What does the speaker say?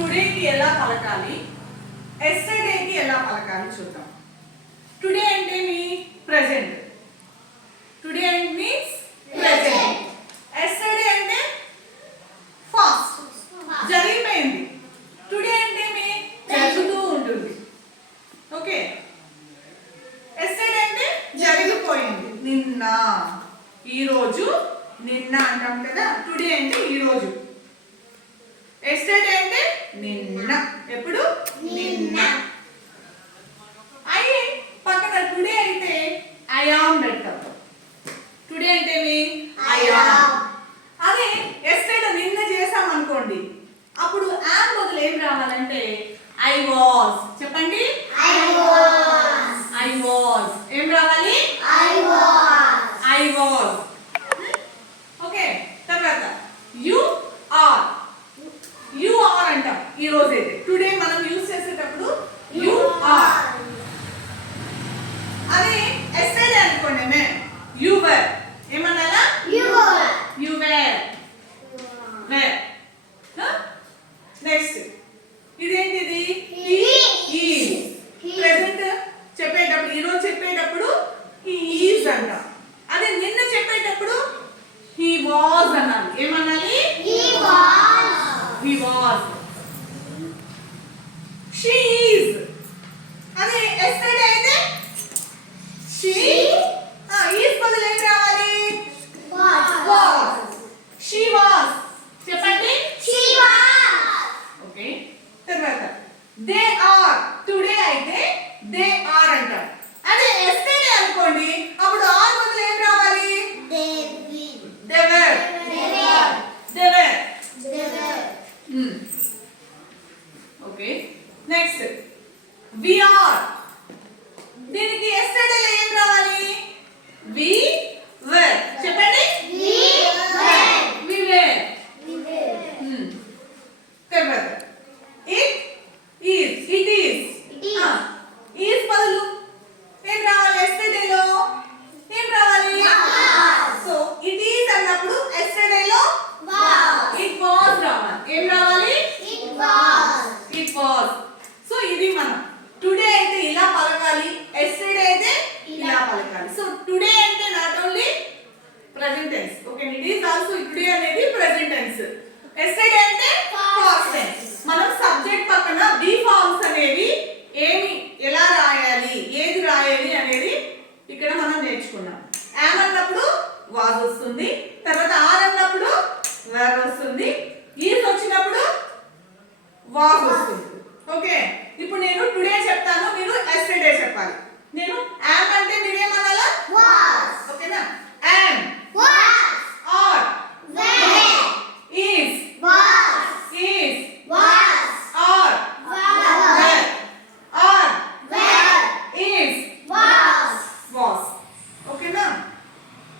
టుడేకి ఎలా పలకాలి? ఎస్టర్డేకి ఎలా పలకాలి చూద్దాం. టుడే అంటే మీ ప్రెసెంట్ టుడే అంటే మీన్స్ ప్రెసెంట్ ఎస్టర్డే అంటే ఫాస్ట్ జరిగిపోయింది. టుడే అంటే మీ జరుగుతూ ఉంటుంది. ఓకే ఎస్టర్డే అంటే జరిగిపోయింది. నిన్న ఈరోజు నిన్న అంటాం కదా. టుడే అంటే ఈరోజు ఎస్టర్డే అంటే నిన్న. ఎప్పుడు? నిన్న. ఐ పక్కన టుడే అయితే ఐఆమ్ పెడతాం టుడే అంటే మీ ఐఆమ్ అదే ఎస్టర్డే నిన్న చేసాం అనుకోండి. అప్పుడు యామ్ బదులు ఏం రావాలంటే ఐ వాస్ చెప్పండి. ఐ వాస్ ఏం రావాలి? ఐ వాస్ ఓకే తర్వాత యు ఆర్ యు ఆర్ అంటాం ఈ రోజు అయితే టుడే మనం యూస్ చేసేటప్పుడు యు ఆర్ అదే ఎస్టర్డే అనుకోండి మే యు వర్ ఏమన్నారా యు వేర్ వేర్ నెక్స్ట్ ఇదేంటిది ఈ ప్రెసెంట్ చెప్పేటప్పుడు ఈ రోజు చెప్పేటప్పుడు ఈ ఈజ్ అంటాం అదే నిన్న చెప్పేటప్పుడు హీ వాజ్ అనాలి ఏమనాలి హీ వాజ్ షీ ఈజ్ అదే ఎస్టర్డే అయితే షీ ఈజ్ బదులు ఏం రావాలి? వాజ్ షీ వాజ్ చెప్పండి. ఓకే తర్వాత దే ఆర్ టుడే అయితే దే ఆర్ అంటాం అదే ఎస్టర్డే అనుకోండి అప్పుడు ఆర్ బదులు ఏం రావాలి they were they were okay. Next we are దీనికి ఎస్టర్డేలో ఏం రావాలి వి వర్ చెప్పండి వి వేర్ తర్వాత it is it is is బదులు ఏం రావాలి ఎస్టర్డేలో ఏం రావాలి సో ఇట్ ఈస్ అన్నప్పుడు ఎస్టర్డేలో ఇట్ వాస్ రావాలి ఏం రావాలి ఇట్ వాస్ సో ఇది మనం టుడే అయితే ఇలా పలకాలి ఎస్టర్డే అయితే ఇలా పలకాలి సో టుడే అంటే not only present tense okay it is also today అనేది ప్రెసెంట్ టెన్స్ ఎస్టర్డే అంటే పాస్ట్ టెన్స్ మనం సబ్జెక్ట్ పక్కన బి ఫార్మ్స్ అనేవి ఏమి ఎలా రాయాలి ఏది రాయాలి అనేది ఇక్కడ మనం నేర్చుకున్నాం. యామ్ అన్నప్పుడు వాజ్ వస్తుంది తర్వాత ఆర్ అన్నప్పుడు వర్ వస్తుంది